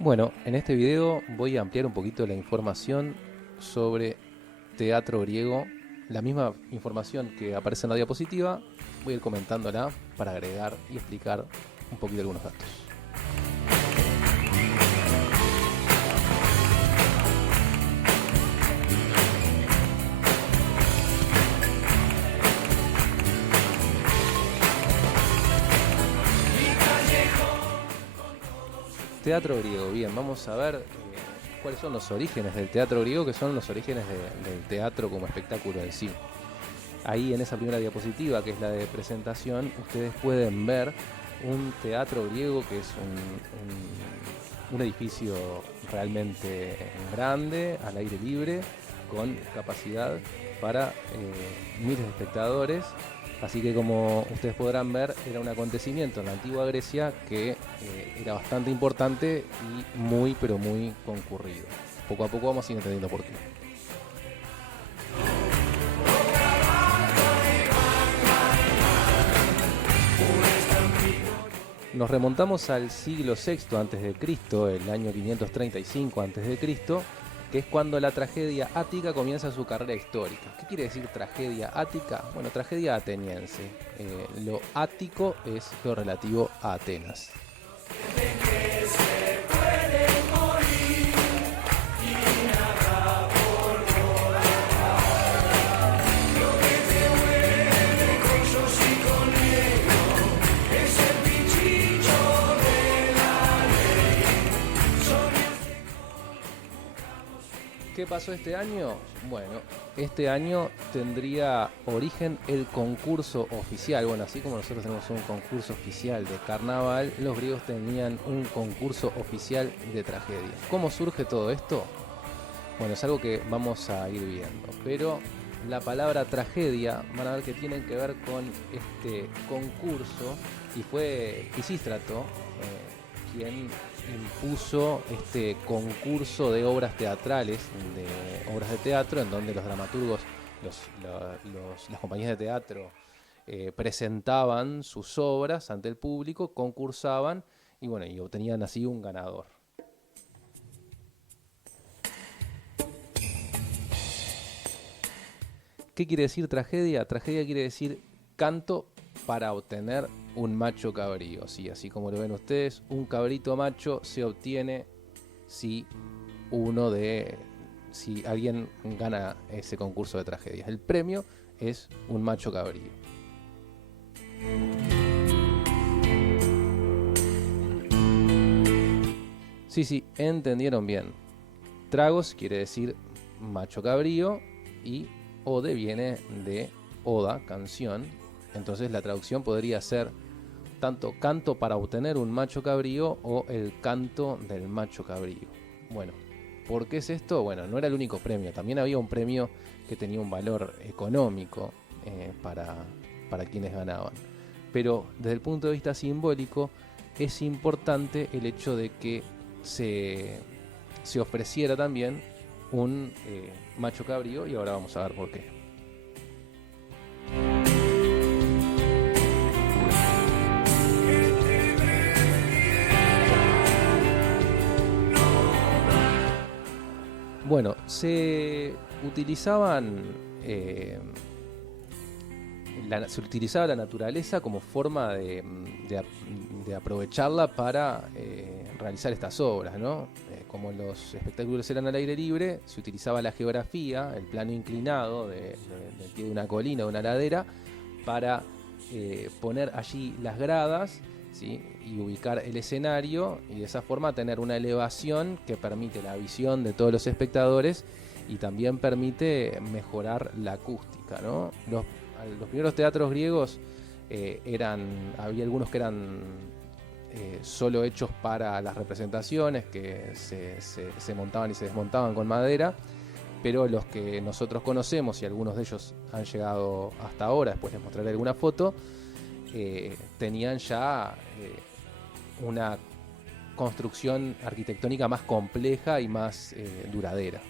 Bueno, en este video voy a ampliar un poquito la información sobre teatro griego. La misma información que aparece en la diapositiva, voy a ir comentándola para agregar y explicar un poquito algunos datos. Teatro griego, bien, vamos a ver cuáles son los orígenes del teatro griego, que son los orígenes del teatro como espectáculo en sí. Ahí en esa primera diapositiva, que es la de presentación, ustedes pueden ver un teatro griego que es un edificio realmente grande, al aire libre, con capacidad para miles de espectadores. Así que, como ustedes podrán ver, era un acontecimiento en la antigua Grecia que era bastante importante y muy pero muy concurrido. Poco a poco vamos a ir entendiendo por qué. Nos remontamos al siglo VI a.C., el año 535 a.C., que es cuando la tragedia ática comienza su carrera histórica. ¿Qué quiere decir tragedia ática? Bueno, tragedia ateniense. Lo ático es lo relativo a Atenas. ¿Qué pasó este año? Bueno, este año tendría origen el concurso oficial. Bueno, así como nosotros tenemos un concurso oficial de carnaval, los griegos tenían un concurso oficial de tragedia. ¿Cómo surge todo esto? Bueno, es algo que vamos a ir viendo, pero la palabra tragedia van a ver que tienen que ver con este concurso, y fue Pisístrato quien impuso este concurso de obras teatrales, de obras de teatro, en donde los dramaturgos, las compañías de teatro presentaban sus obras ante el público, concursaban y bueno, y obtenían así un ganador. ¿Qué quiere decir tragedia? Tragedia quiere decir canto para obtener un macho cabrío. Sí, así como lo ven ustedes, un cabrito macho se obtiene si alguien gana ese concurso de tragedias. El premio es un macho cabrío. Sí, entendieron bien. Tragos quiere decir macho cabrío y ode viene de oda, canción. Entonces la traducción podría ser tanto canto para obtener un macho cabrío o el canto del macho cabrío. Bueno, ¿por qué es esto? Bueno, no era el único premio, también había un premio que tenía un valor económico para quienes ganaban. Pero desde el punto de vista simbólico es importante el hecho de que se ofreciera también un macho cabrío, y ahora vamos a ver por qué. Bueno, se utilizaba la naturaleza como forma de aprovecharla para realizar estas obras, ¿no? Como los espectáculos eran al aire libre, se utilizaba la geografía, el plano inclinado del pie de una colina, de una ladera, para poner allí las gradas, ¿sí? Y ubicar el escenario, y de esa forma tener una elevación que permite la visión de todos los espectadores y también permite mejorar la acústica, ¿no? Los primeros teatros griegos había algunos que eran solo hechos para las representaciones, que se montaban y se desmontaban con madera, pero los que nosotros conocemos, y algunos de ellos han llegado hasta ahora, después les mostraré alguna foto, tenían ya una construcción arquitectónica más compleja y más duradera.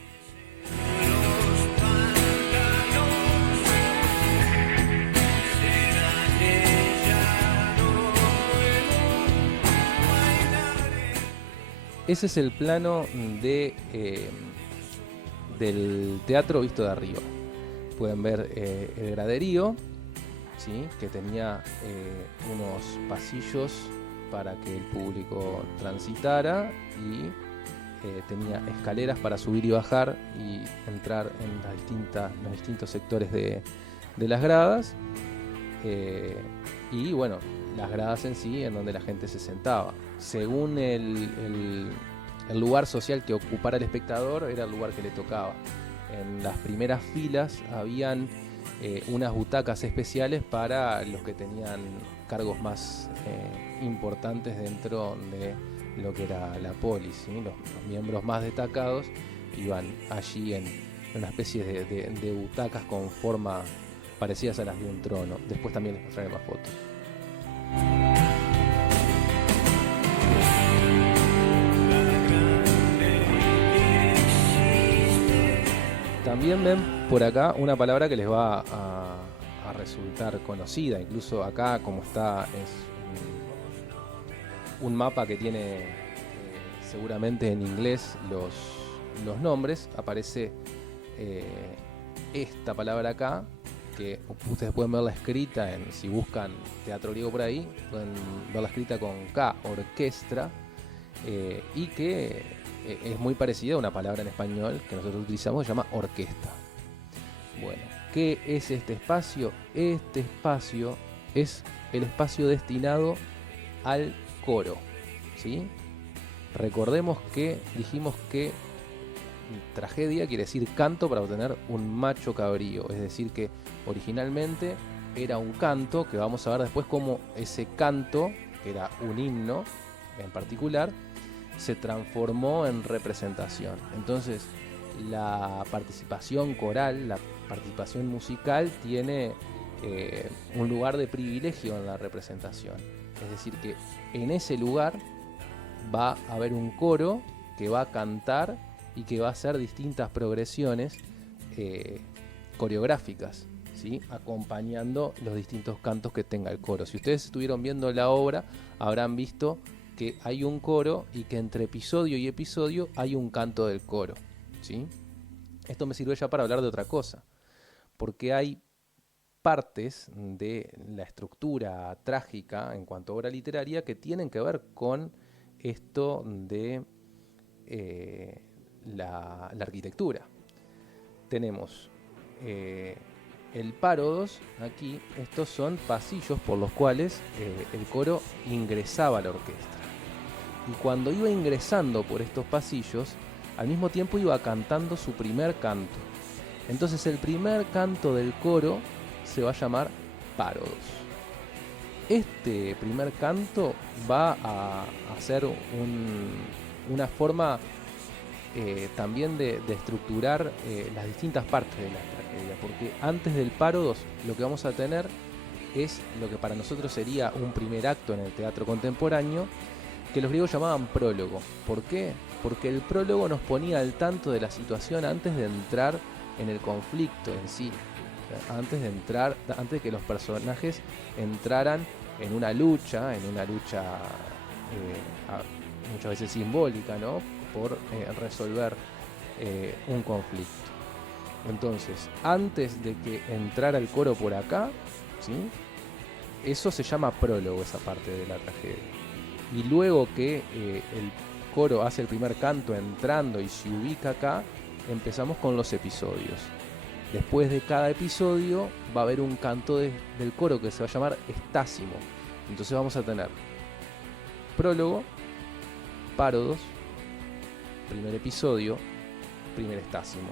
ese es el plano del teatro visto de arriba. Pueden ver el graderío, ¿sí? Que tenía unos pasillos para que el público transitara y tenía escaleras para subir y bajar y entrar en los distintos sectores de las gradas, y bueno, las gradas en sí en donde la gente se sentaba. Según el lugar social que ocupara el espectador, era el lugar que le tocaba. En las primeras filas habían unas butacas especiales para los que tenían cargos más importantes dentro de lo que era la polis, ¿sí? Los miembros más destacados iban allí en una especie de butacas con forma parecidas a las de un trono. Después también les mostraré más fotos. También ven por acá una palabra que les va a resultar conocida. Incluso acá, como está, es un mapa que tiene seguramente en inglés los nombres. Aparece esta palabra acá, que ustedes pueden verla escrita si buscan teatro griego por ahí, pueden verla escrita con K, orquestra, y que es muy parecida a una palabra en español que nosotros utilizamos, se llama orquesta. Bueno, ¿qué es este espacio? Este espacio es el espacio destinado al coro, ¿sí? Recordemos que dijimos que tragedia quiere decir canto para obtener un macho cabrío, es decir que originalmente era un canto, que vamos a ver después cómo ese canto, que era un himno en particular, se transformó en representación. Entonces la participación coral, la participación musical tiene un lugar de privilegio en la representación. Es decir que en ese lugar va a haber un coro que va a cantar y que va a hacer distintas progresiones coreográficas, ¿sí? Acompañando los distintos cantos que tenga el coro. Si ustedes estuvieron viendo la obra, habrán visto que hay un coro y que entre episodio y episodio hay un canto del coro, ¿sí? Esto me sirve ya para hablar de otra cosa, porque hay partes de la estructura trágica en cuanto a obra literaria que tienen que ver con esto de la arquitectura. Tenemos el párodos aquí. Estos son pasillos por los cuales el coro ingresaba a la orquesta, y cuando iba ingresando por estos pasillos, al mismo tiempo iba cantando su primer canto. Entonces el primer canto del coro se va a llamar párodos. Este primer canto va a ser una forma también de estructurar las distintas partes de la tragedia, porque antes del párodos lo que vamos a tener es lo que para nosotros sería un primer acto en el teatro contemporáneo, que los griegos llamaban prólogo. ¿Por qué? Porque el prólogo nos ponía al tanto de la situación antes de entrar en el conflicto en sí, antes de que los personajes entraran en una lucha muchas veces simbólica, ¿no? Por resolver un conflicto. Entonces, antes de que entrara el coro por acá, ¿sí? Eso se llama prólogo, esa parte de la tragedia. Y luego que el coro hace el primer canto entrando y se ubica acá, empezamos con los episodios. Después de cada episodio va a haber un canto del coro que se va a llamar estásimo. Entonces vamos a tener prólogo, párodos, primer episodio, primer estásimo,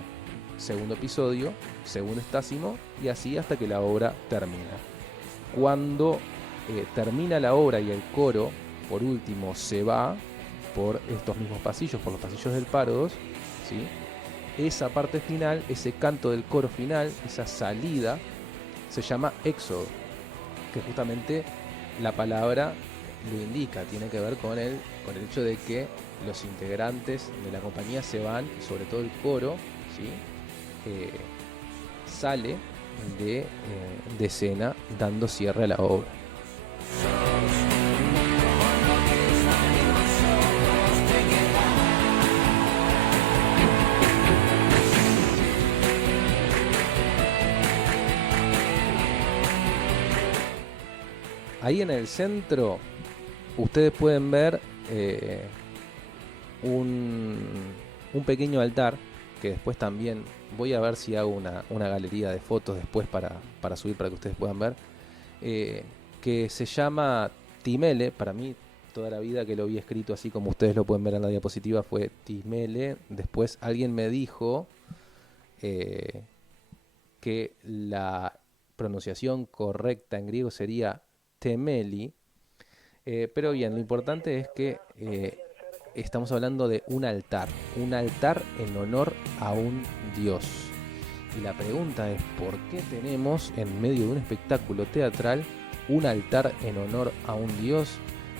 segundo episodio, segundo estásimo, y así hasta que la obra termina. Cuando termina la obra y el coro, por último, se va por estos mismos pasillos, por los pasillos del párodos, ¿sí? Esa parte final, ese canto del coro final, esa salida, se llama éxodo, que justamente la palabra lo indica, tiene que ver con el hecho de que los integrantes de la compañía se van, y sobre todo el coro, ¿sí? Sale de escena dando cierre a la obra. ahí en el centro ustedes pueden ver un pequeño altar, que después también voy a ver si hago una galería de fotos después para subir para que ustedes puedan ver, que se llama Timele. Para mí toda la vida que lo vi escrito así como ustedes lo pueden ver en la diapositiva fue Timele. Después alguien me dijo que la pronunciación correcta en griego sería Temeli, pero bien, lo importante es que estamos hablando de un altar en honor a un dios. Y la pregunta es, ¿por qué tenemos en medio de un espectáculo teatral un altar en honor a un dios?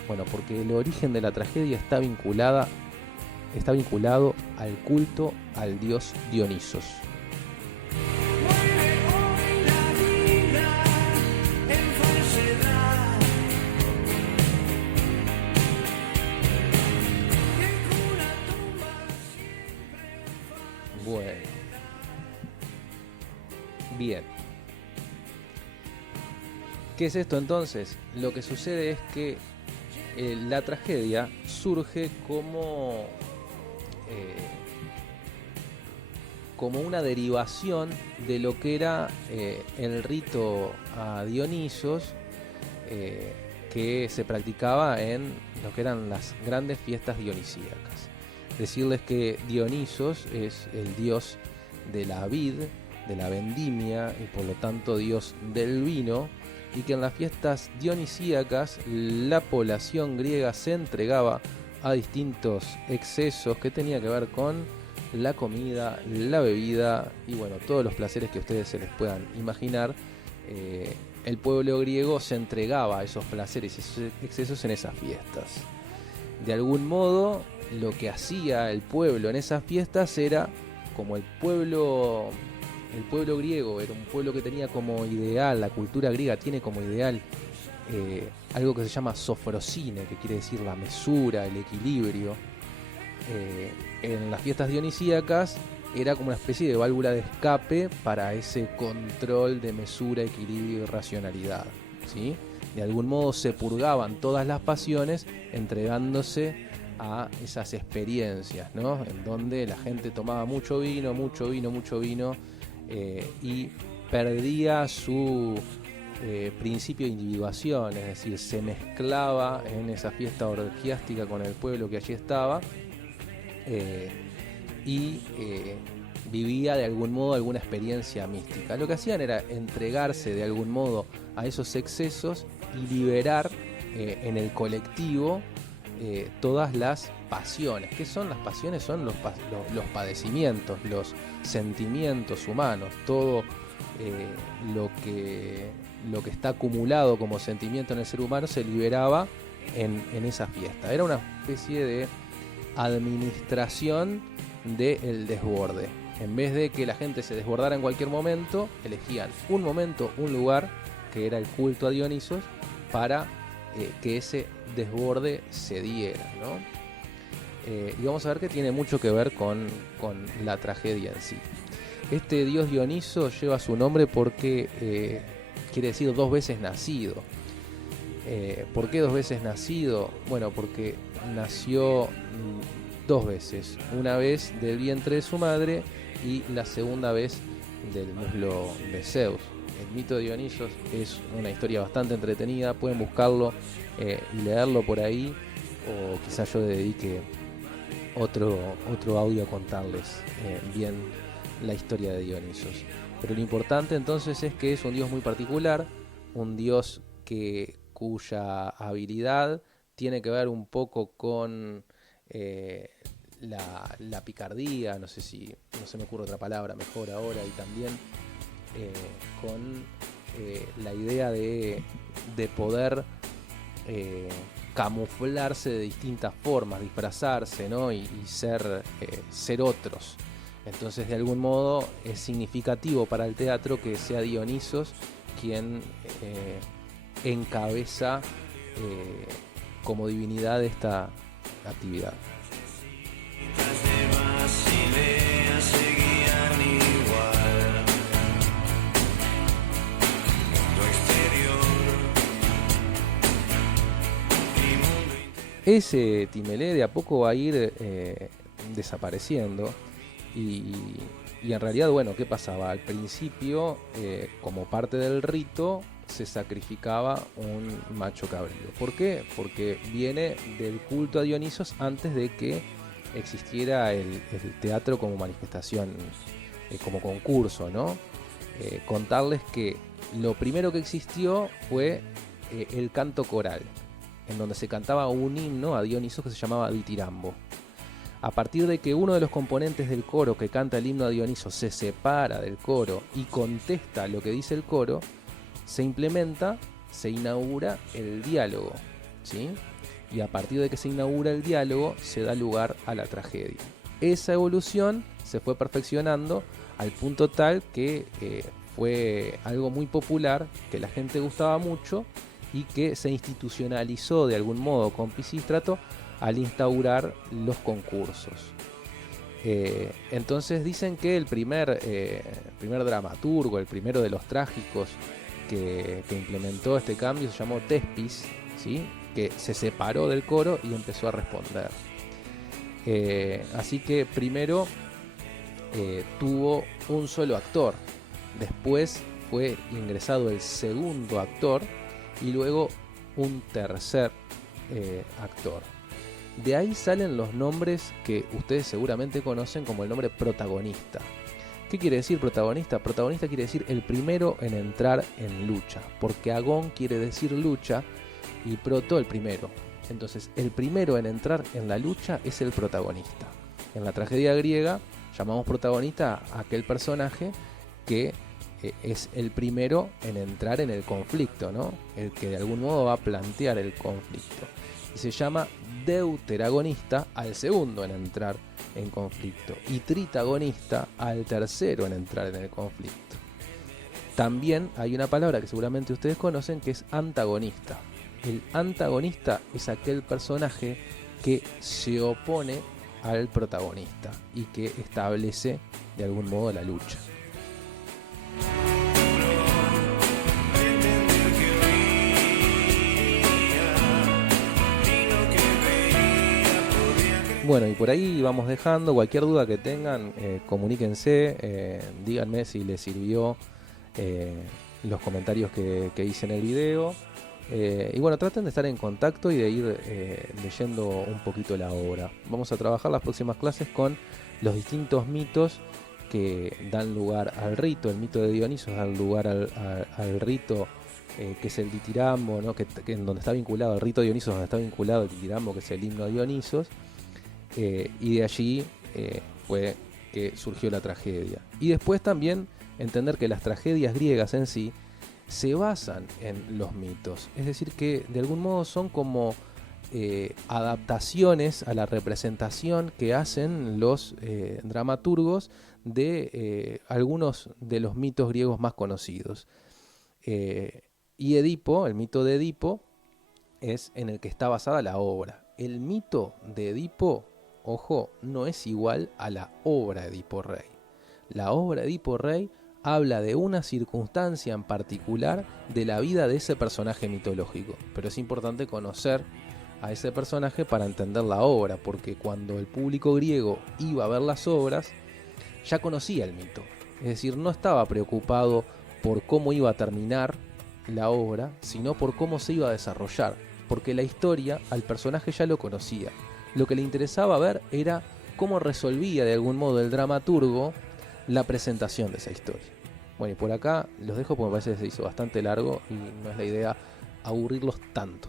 Bueno, porque el origen de la tragedia está vinculado al culto al dios Dionisos. Bueno, bien. ¿Qué es esto entonces? Lo que sucede es que la tragedia surge como una derivación de lo que era el rito a Dionisos, que se practicaba en lo que eran las grandes fiestas dionisíacas. Decirles que Dionisos es el dios de la vid, de la vendimia y por lo tanto dios del vino, y que en las fiestas dionisíacas la población griega se entregaba a distintos excesos que tenía que ver con la comida, la bebida y bueno, todos los placeres que ustedes se les puedan imaginar. El pueblo griego se entregaba a esos placeres y esos excesos en esas fiestas. De algún modo, lo que hacía el pueblo en esas fiestas era, como el pueblo griego era un pueblo que tenía como ideal, la cultura griega tiene como ideal algo que se llama sofrosine, que quiere decir la mesura, el equilibrio. En las fiestas dionisíacas era como una especie de válvula de escape para ese control de mesura, equilibrio y racionalidad, ¿sí? De algún modo se purgaban todas las pasiones entregándose a esas experiencias, ¿no? En donde la gente tomaba mucho vino y perdía su principio de individuación, es decir, se mezclaba en esa fiesta orgiástica con el pueblo que allí estaba y vivía de algún modo alguna experiencia mística. Lo que hacían era entregarse de algún modo a esos excesos y liberar en el colectivo todas las pasiones. ¿Qué son las pasiones? Son los padecimientos, los sentimientos humanos, todo lo que está acumulado como sentimiento en el ser humano se liberaba en esa fiesta. Era una especie de administración del desborde. En vez de que la gente se desbordara en cualquier momento, elegían un momento, un lugar, que era el culto a Dionisos, para que ese desborde se diera, ¿no? Y vamos a ver que tiene mucho que ver con la tragedia en sí. Este dios Dioniso lleva su nombre porque quiere decir 2 veces nacido. ¿Por qué 2 veces nacido? Bueno, porque nació 2 veces. Una vez del vientre de su madre y la segunda vez del muslo de Zeus. El mito de Dionisos es una historia bastante entretenida, pueden buscarlo y leerlo por ahí, o quizás yo dedique otro audio a contarles bien la historia de Dionisos. Pero lo importante entonces es que es un dios muy particular, un dios cuya habilidad tiene que ver un poco con la picardía, no se me ocurre otra palabra mejor ahora, y también con la idea de poder camuflarse de distintas formas, disfrazarse, ¿no? y ser otros. Entonces, de algún modo, es significativo para el teatro que sea Dionisos quien encabeza como divinidad esta actividad. ese Timelé de a poco va a ir desapareciendo y en realidad, bueno, ¿qué pasaba? Al principio, como parte del rito, se sacrificaba un macho cabrío. ¿Por qué? Porque viene del culto a Dionisos antes de que existiera el teatro como manifestación, como concurso, ¿no? Contarles que lo primero que existió fue el canto coral, en donde se cantaba un himno a Dionisos que se llamaba Ditirambo. A partir de que uno de los componentes del coro que canta el himno a Dioniso se separa del coro y contesta lo que dice el coro, se implementa, se inaugura el diálogo, ¿sí? Y a partir de que se inaugura el diálogo, se da lugar a la tragedia. Esa evolución se fue perfeccionando al punto tal que fue algo muy popular, que la gente gustaba mucho y que se institucionalizó de algún modo con Pisístrato al instaurar los concursos. Entonces dicen que el primer dramaturgo, el primero de los trágicos que implementó este cambio se llamó Tespis, ¿sí? Que se separó del coro y empezó a responder. Así que primero tuvo un solo actor, después fue ingresado el segundo actor y luego un tercer actor. De ahí salen los nombres que ustedes seguramente conocen como el nombre protagonista. ¿Qué quiere decir protagonista? Protagonista quiere decir el primero en entrar en lucha, porque agón quiere decir lucha y proto el primero. Entonces el primero en entrar en la lucha es el protagonista. En la tragedia griega llamamos protagonista a aquel personaje que es el primero en entrar en el conflicto, ¿no? El que de algún modo va a plantear el conflicto. Y se llama deuteragonista al segundo en entrar en conflicto y tritagonista al tercero en entrar en el conflicto. También hay una palabra que seguramente ustedes conocen que es antagonista. El antagonista es aquel personaje que se opone al protagonista y que establece de algún modo la lucha. Bueno, y por ahí vamos dejando. Cualquier duda que tengan, comuníquense, díganme si les sirvió los comentarios que hice en el video. Y bueno, traten de estar en contacto y de ir leyendo un poquito la obra. Vamos a trabajar las próximas clases con los distintos mitos que dan lugar al rito. El mito de Dionisos da lugar al rito que es el ditirambo, ¿no? que en donde está vinculado el rito de Dionisos, donde está vinculado el ditirambo, que es el himno a Dionisos. Y de allí fue que surgió la tragedia. Y después también entender que las tragedias griegas en sí se basan en los mitos. Es decir, que de algún modo son como adaptaciones a la representación que hacen los dramaturgos de algunos de los mitos griegos más conocidos. Y Edipo, el mito de Edipo, es en el que está basada la obra. El mito de Edipo, ojo, no es igual a la obra de Edipo Rey. La obra de Edipo Rey habla de una circunstancia en particular de la vida de ese personaje mitológico. Pero es importante conocer a ese personaje para entender la obra, porque cuando el público griego iba a ver las obras, ya conocía el mito. Es decir, no estaba preocupado por cómo iba a terminar la obra, sino por cómo se iba a desarrollar, porque la historia al personaje ya lo conocía. Lo que le interesaba ver era cómo resolvía de algún modo el dramaturgo la presentación de esa historia. Bueno, y por acá los dejo porque me parece que se hizo bastante largo y no es la idea aburrirlos tanto.